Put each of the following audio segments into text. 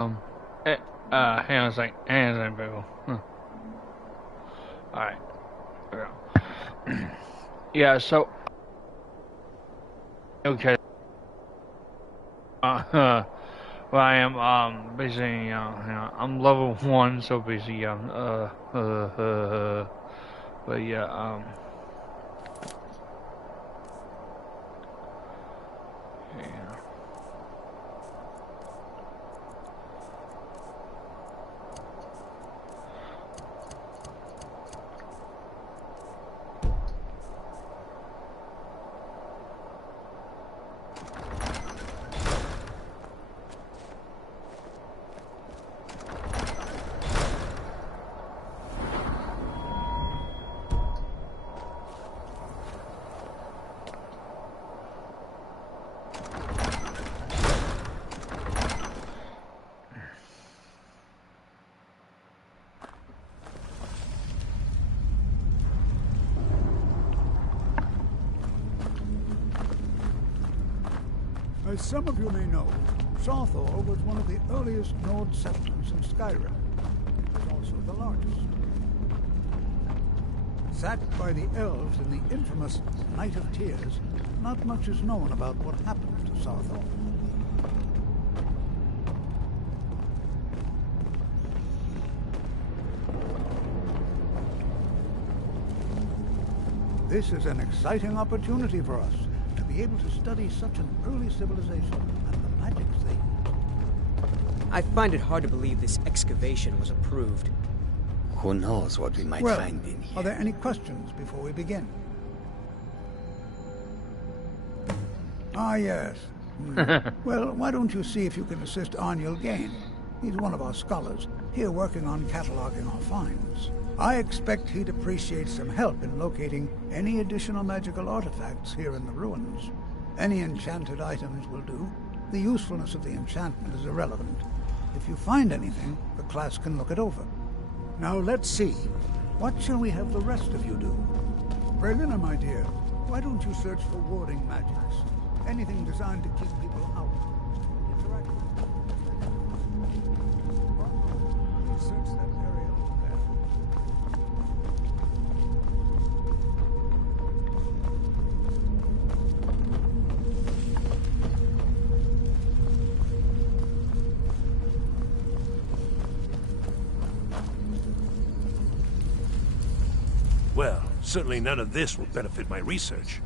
Um, eh, hang on a second. Hang on a second, people. Alright. Yeah, so. Okay. Well, I am, basically, I'm level 1, so basically, but yeah, yeah. As some of you may know, Sawthor was one of the earliest Nord settlements in Skyrim. It was also the largest. Sacked by the elves in the infamous Night of Tears, not much is known about what happened to Sawthor. This is an exciting opportunity for us to be able to study such an early civilization and the magics they used. I find it hard to believe this excavation was approved. Who knows what we might find in here? Are there any questions before we begin? Ah, yes. Well, why don't you see if you can assist Arniel Gain? He's one of our scholars, here working on cataloging our finds. I expect he'd appreciate some help in locating any additional magical artifacts here in the ruins. Any enchanted items will do. The usefulness of the enchantment is irrelevant. If you find anything, the class can look it over. Now let's see. What shall we have the rest of you do? Berliner, my dear, why don't you search for warding magics? Anything designed to keep people out. Interact with them. Please search that area over there. Well, certainly none of this will benefit my research.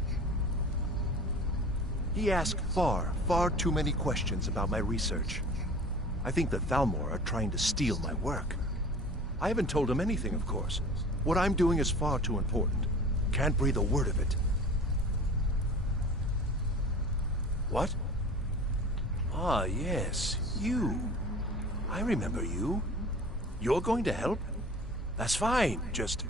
He asked far too many questions about my research. I think the Thalmor are trying to steal my work. I haven't told him anything, of course. What I'm doing is far too important. Can't breathe a word of it. What? Ah, yes, you. I remember you. You're going to help? That's fine, just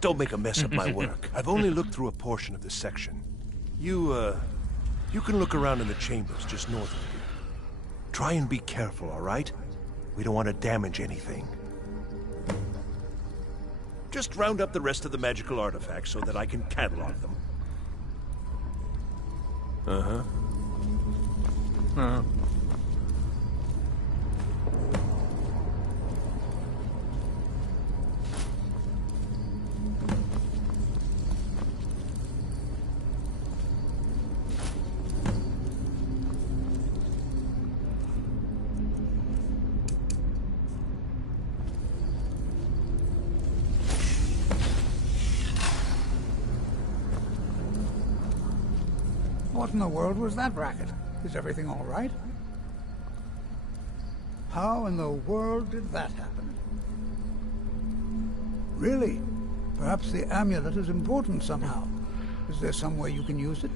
don't make a mess of my work. I've only looked through a portion of this section. You can look around in the chambers just north of here. Try and be careful, all right? We don't want to damage anything. Just round up the rest of the magical artifacts so that I can catalog them. Uh-huh. Uh-huh. What in the world was that racket? Is everything all right? How in the world did that happen? Really? Perhaps the amulet is important somehow. Is there some way you can use it?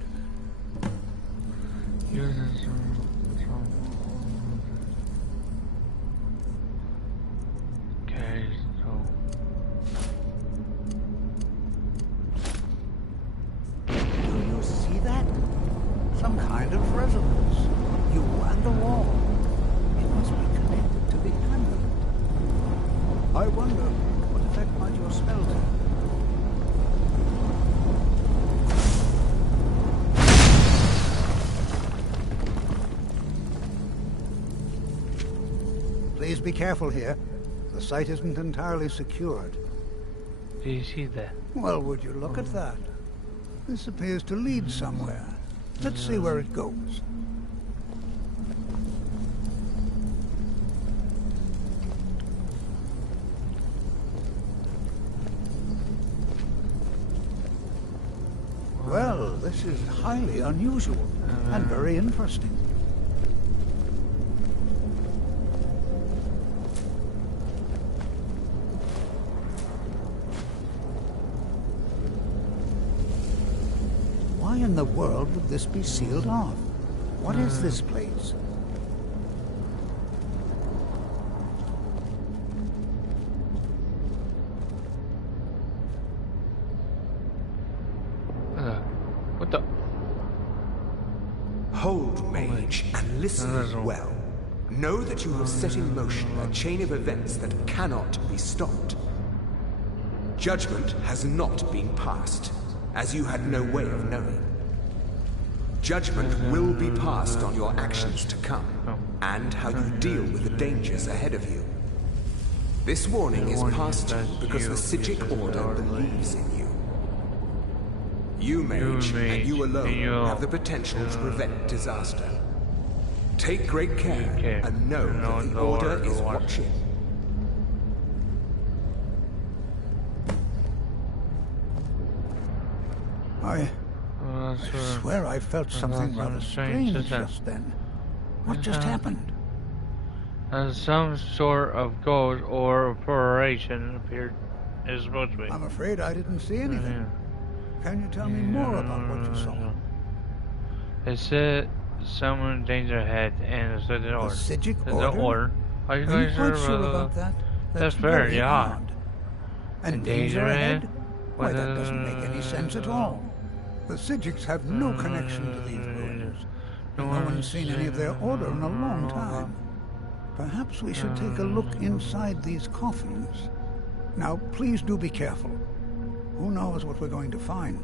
Okay, so. Do you see that? Some kind of resonance. You and the wall. It must be connected to the amulet. I wonder, what effect might your spells have? Please be careful here. The site isn't entirely secured. Do you see that? Well, would you look at that? This appears to lead somewhere. Let's see where it goes. Well, this is highly unusual and very interesting. Why in the world would this be sealed off? What is this place? What the? Hold, mage, and listen well. Know that you have set in motion a chain of events that cannot be stopped. Judgment has not been passed, as you had no way of knowing. Judgment will be passed on your actions to come, and how you deal with the dangers ahead of you. This warning is passed to you because the Psijic Order believes in you. You, mage, and you alone have the potential to prevent disaster. Take great care, and know that the Order is watching. I swear I felt something rather strange just then. What just happened? Some sort of ghost or apparition appeared. Is supposed to be. I'm afraid I didn't see anything. Can you tell me more about what you saw? It said someone danger ahead, and it said the order. The Psijic The Order? order. Are you Are you guys quite sure sure about about that? That's fair, very yeah. odd. And danger ahead? Why, that Well, doesn't make any sense at all. The Psijics have no connection to these ruins. No one's seen any of their order in a long time. Perhaps we should take a look inside these coffins. Now, please do be careful. Who knows what we're going to find?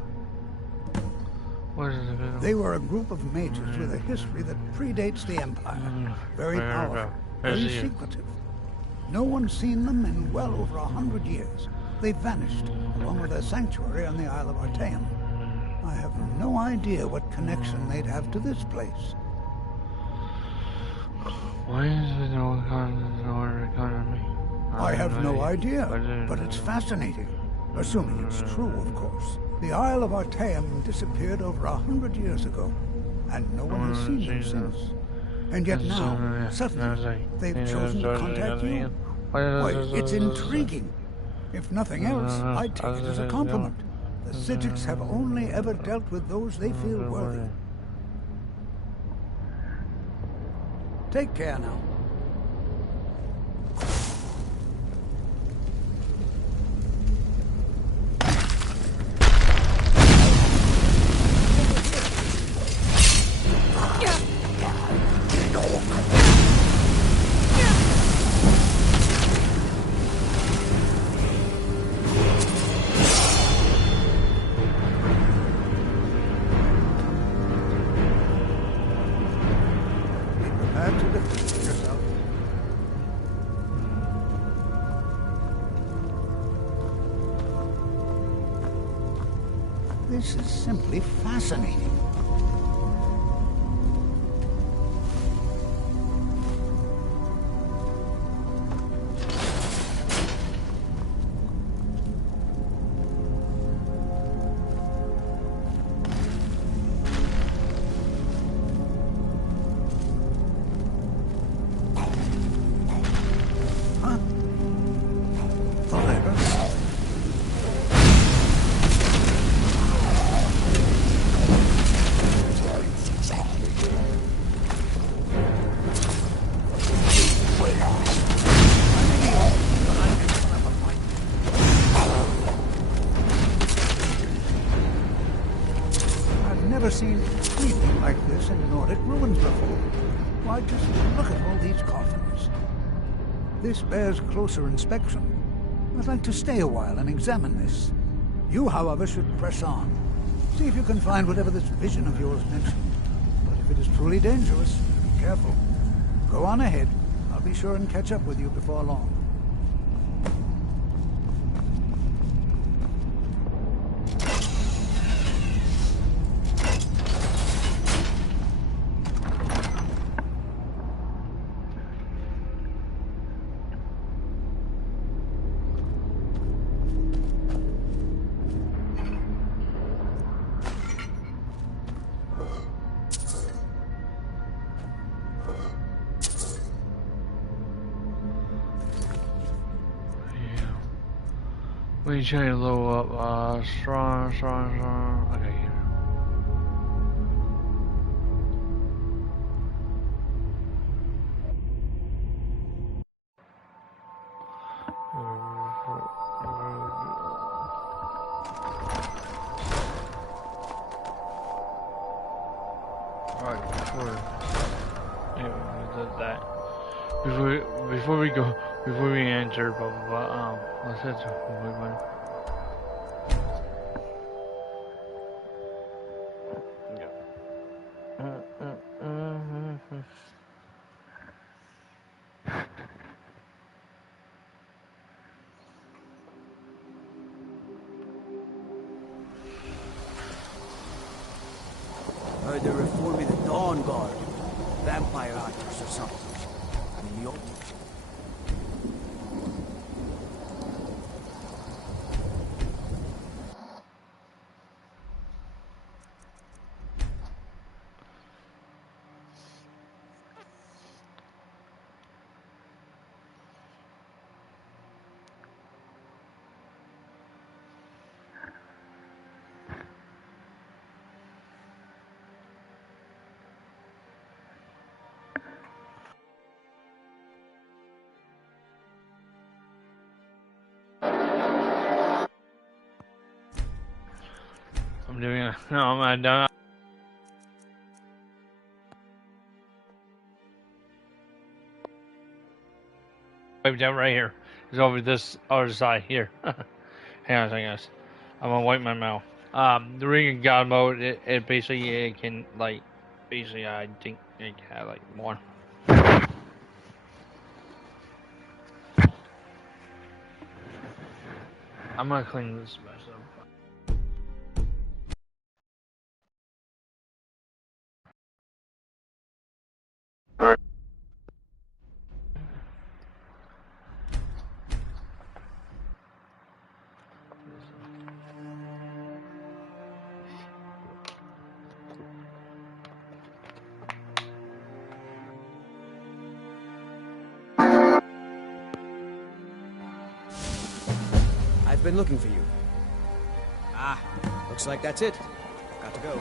What is it? They were a group of mages with a history that predates the Empire. Very powerful, very secretive. No one's seen them in well over 100 years. They vanished, along with their sanctuary on the Isle of Artaeum. I have no idea what connection they'd have to this place. Why is it no order economy? I have no idea, but it's fascinating. Assuming it's true, of course. The Isle of Artaeum disappeared over 100 years ago, and no one has seen them since. And yet now, suddenly, they've chosen to contact you. Why, it's intriguing. If nothing else, I'd take it as a compliment. The Psijics have only ever dealt with those they feel worthy. Take care now. This is simply fascinating. Huh? Thought I heard something. I've never seen anything like this in Nordic ruins before. Why, just look at all these coffins. This bears closer inspection. I'd like to stay a while and examine this. You, however, should press on. See if you can find whatever this vision of yours mentioned. But if it is truly dangerous, be careful. Go on ahead. I'll be sure and catch up with you before long. We try to low up, strong. Okay, here. Alright, we did that. Before we enter, blah blah blah. What's that? Heard they're reforming the Dawn Guard. Vampire hunters or something. I mean, you... I'm doing it. No, I'm done. Wipe down right here. It's over this other side here. Hang on a second, guys. I'm gonna wipe my mouth. The Ring of God mode, it basically it can like, basically I think it can have like one. I'm gonna clean this mess up. I've been looking for you. Ah, looks like that's it. Got to go.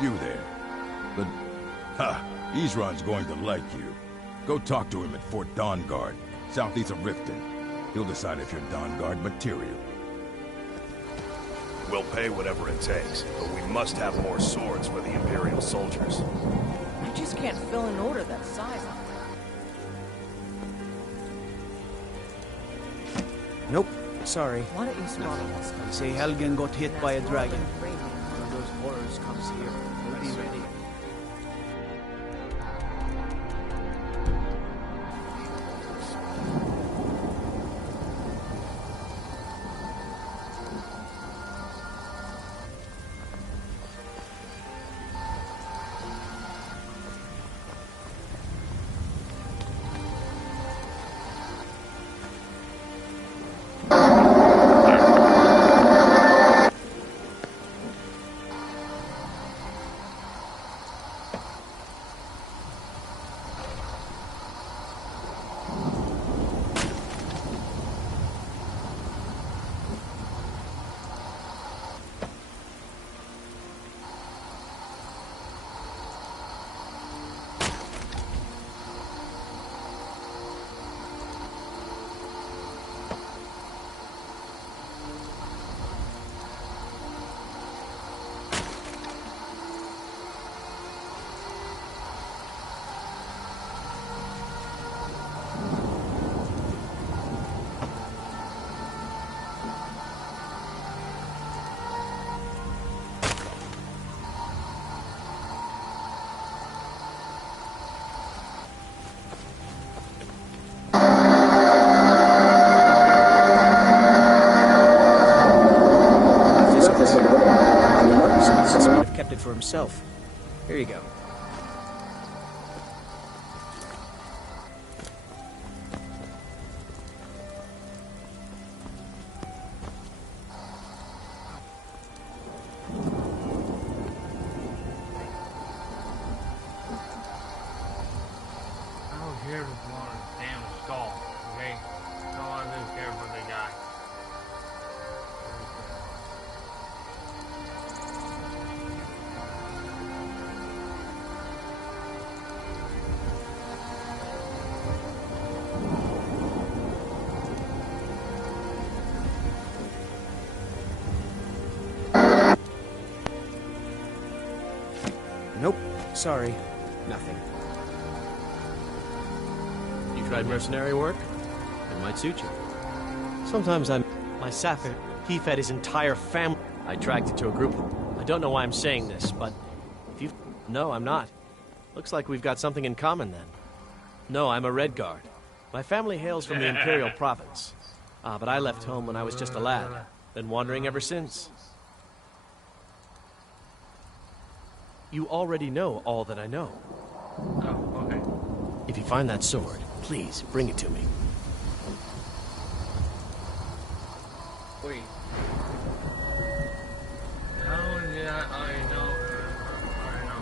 You there. But, Isran's going to like you. Go talk to him at Fort Dawnguard, southeast of Riften. He'll decide if you're Dawnguard material. We'll pay whatever it takes, but we must have more swords for the Imperial soldiers. I just can't fill an order that size. Nope, sorry. Why don't you spot us? They say Helgen got hit by a dragon. One of those horrors comes here. We'll be ready. kept it for himself. Here you go. Nope. Sorry. Nothing. You tried mercenary work? It might suit you. Sometimes my sapphire, he fed his entire family. I tracked it to a group. I don't know why I'm saying this, but if you... No, I'm not. Looks like we've got something in common then. No, I'm a Red Guard. My family hails from the Imperial Province. But I left home when I was just a lad. Been wandering ever since. You already know all that I know. Oh, okay. If you find that sword, please bring it to me. Wait. How did I know? I know.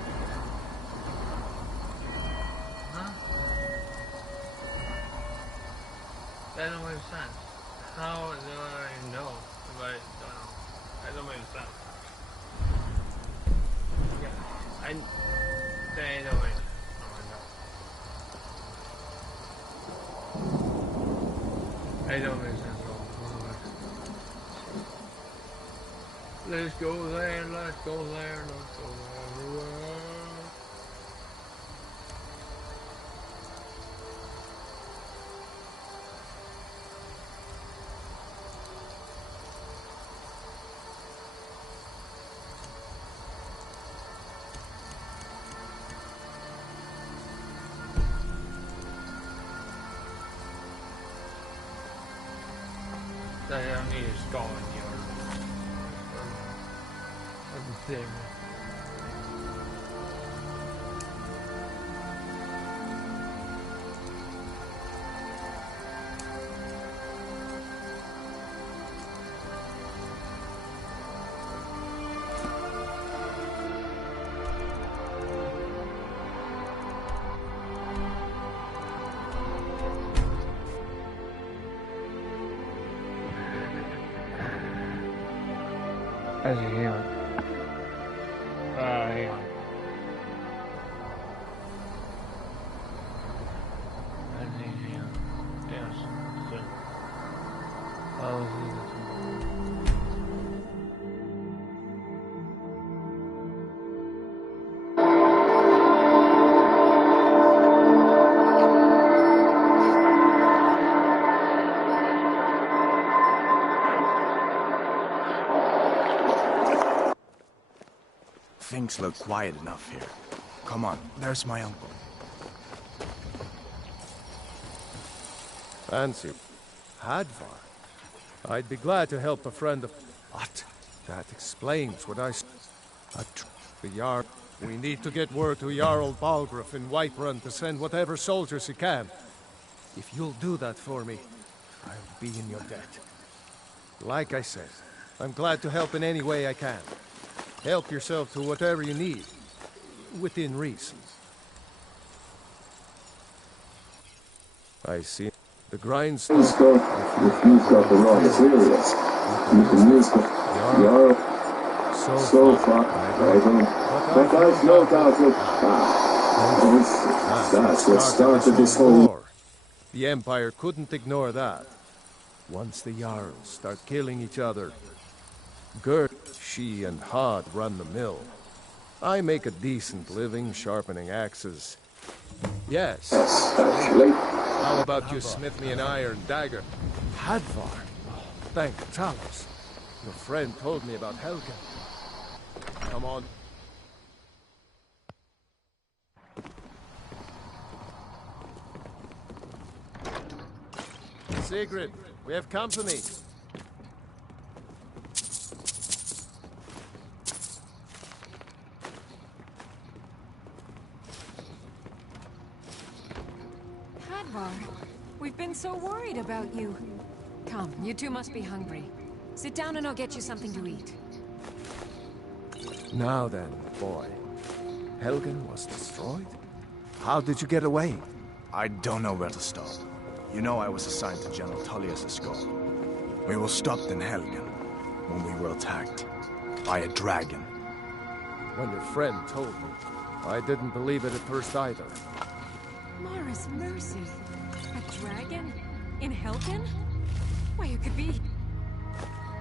Huh? That don't make sense. How do I know if I don't know? That don't make sense. I say no way. I don't make sense at all. Let's go there, let's go there, let's go there. I don't need a skull in here. That's the thing. As you hear it. Yeah. As you hear it. Yes. Good. Things look quiet enough here. Come on, there's my uncle. Fancy. Hadvar. I'd be glad to help a friend of... What? That explains what I... The Jarl. We need to get word to Jarl Balgruuf in Whiterun to send whatever soldiers he can. If you'll do that for me, I'll be in your debt. Like I said, I'm glad to help in any way I can. Help yourself to whatever you need, within reason. I see. The grindstone. If you've got the raw materials, you can use the Jarl. So far, I don't. But I've no doubt that that's what started this whole war. The Empire couldn't ignore that. Once the Jarls start killing each other, Gert, she, and Hod run the mill. I make a decent living sharpening axes. Yes. Actually. How about you smith me an iron dagger? Hadvar. Thank Talos. Your friend told me about Helgen. Come on. Sigrid, we have company. Hadvar, we've been so worried about you. Come, you two must be hungry. Sit down and I'll get you something to eat. Now then, boy. Helgen was destroyed? How did you get away? I don't know where to stop. You know I was assigned to General Tullius' escort. We were stopped in Helgen when we were attacked by a dragon. When your friend told me, I didn't believe it at first either. Mara's mercy. A dragon? In Helgen? Why, it could be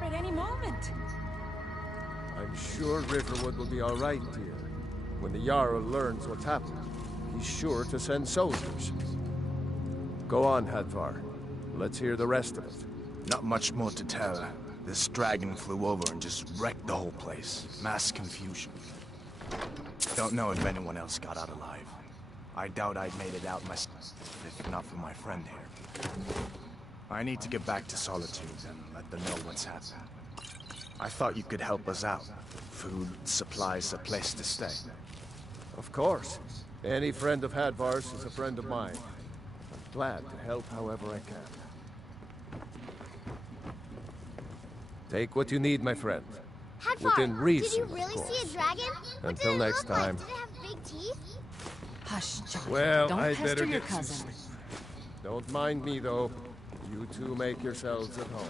at any moment. I'm sure Riverwood will be all right, dear. When the Jarl learns what's happened, he's sure to send soldiers. Go on, Hadvar. Let's hear the rest of it. Not much more to tell. This dragon flew over and just wrecked the whole place. Mass confusion. Don't know if anyone else got out alive. I doubt I'd made it out myself, if not for my friend here. I need to get back to Solitude and let them know what's happened. I thought you could help us out. Food, supplies, a place to stay. Of course. Any friend of Hadvar's is a friend of mine. I'm glad to help however I can. Take what you need, my friend. Hadvar, Within reason, did you really see a dragon? What Until did it next look time. Like? Did it have big teeth? Hush, John. Well, Don't I'd pester better your get some cousin. sleep. Don't mind me, though. You two make yourselves at home.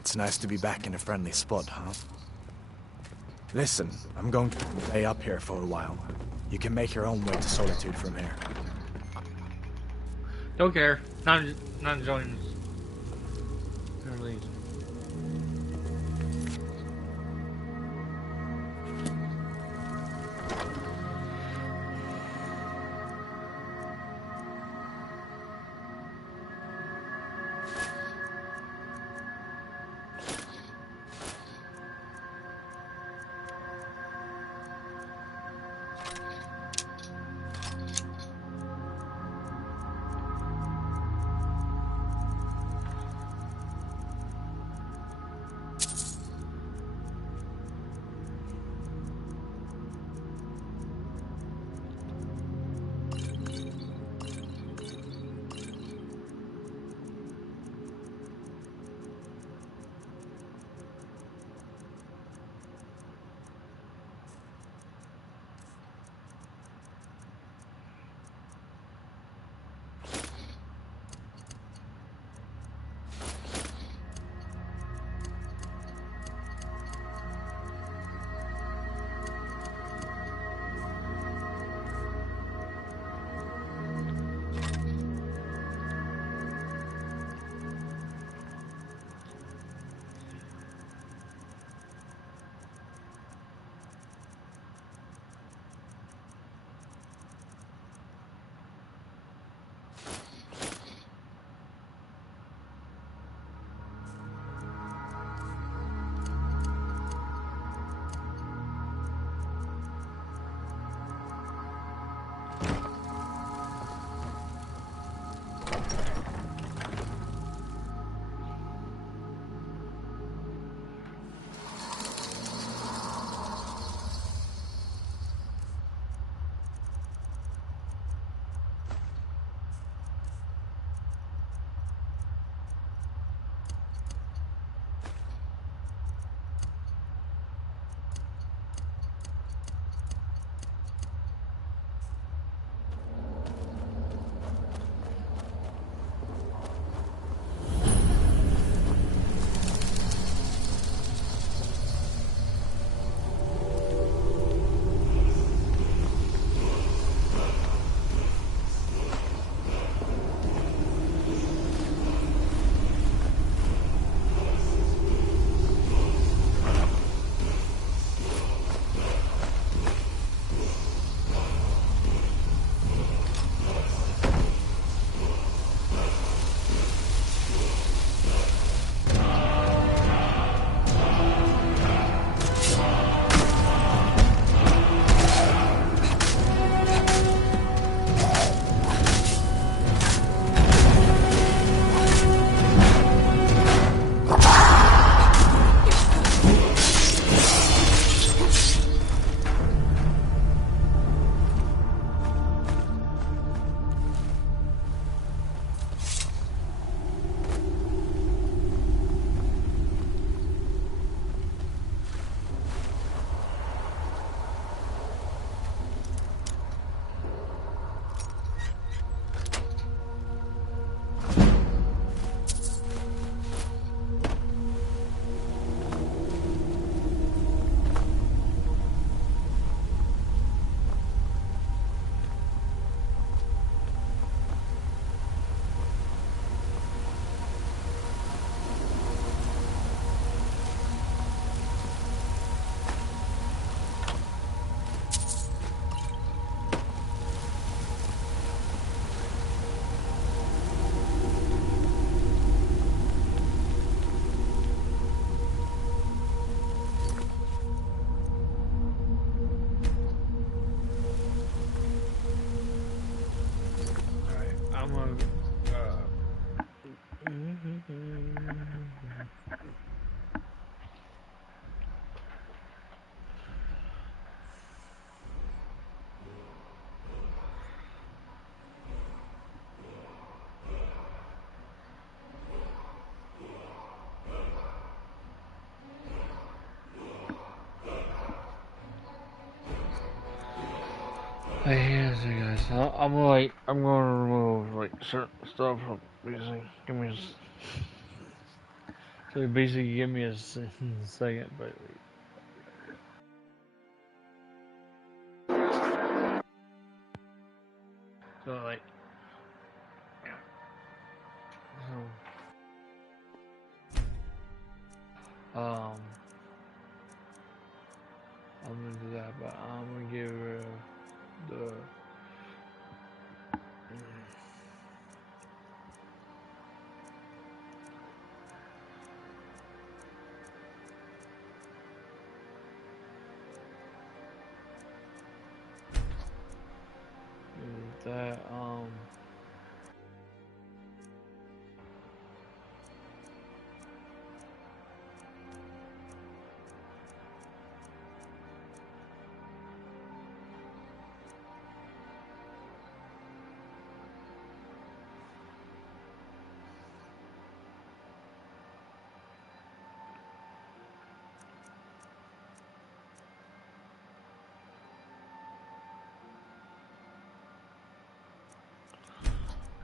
It's nice to be back in a friendly spot, huh? Listen, I'm going to stay up here for a while. You can make your own way to Solitude from here. Don't care. Not enjoying this. Really. Hey, guys, I'm gonna remove like certain stuff from basically. Give me so basically give me a second, but so like I'm gonna do that, but I'm gonna give her the that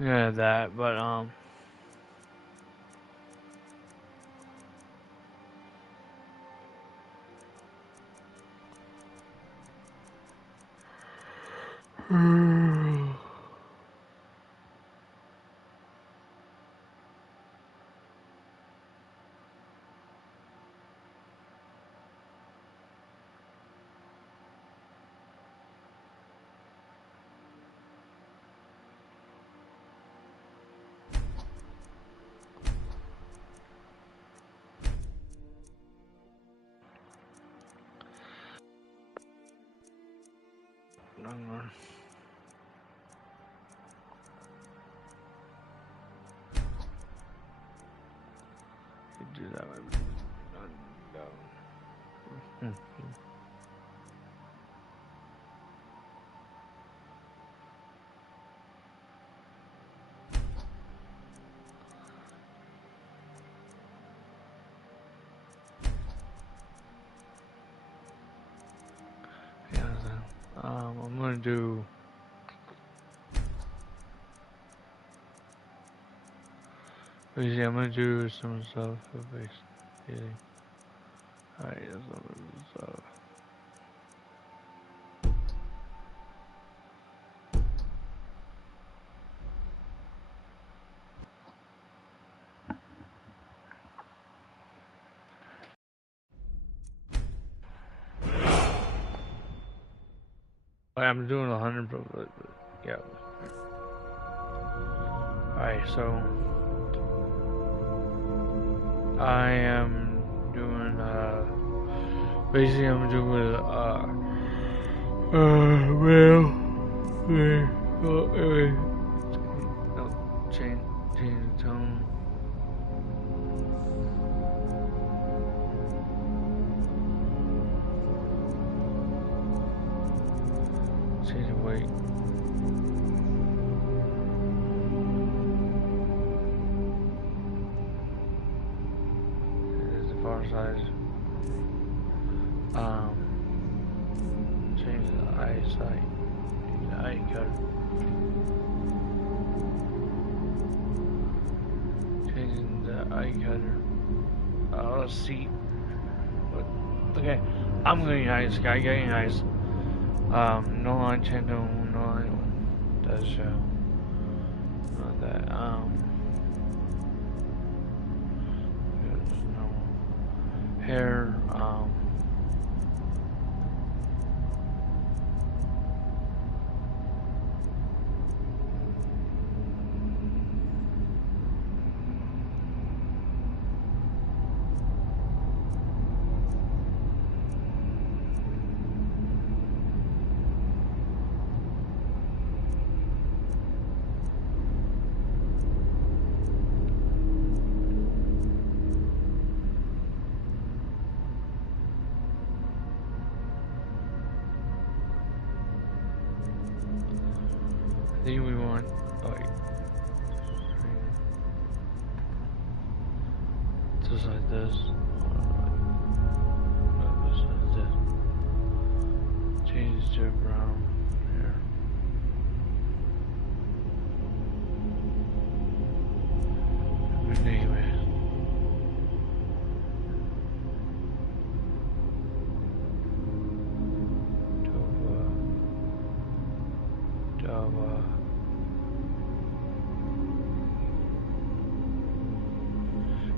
yeah, that, but do that. Yeah, I'm gonna do. Basically, I'm gonna do some stuff based. Alright, that's some of the stuff. I'm doing 100, but yeah. Alright, so I am doing basically I'm doing change the tone. Change the weight. This is the far size. Change the eyesight. The eye cut. Changing the eye cutter. Let's see. Okay, I'm getting eyes. Guy getting eyes. No line channel. No line. That's not that. There's no hair. I think we want just like this. Just like this. Change to brown here. Anyway. Java.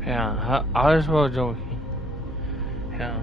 Ja, alles wel zo. Ja.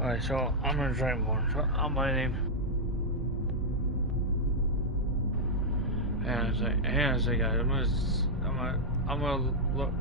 Alright, so I'm gonna drink more. So I'm my name. And I say, guys, I'm gonna look.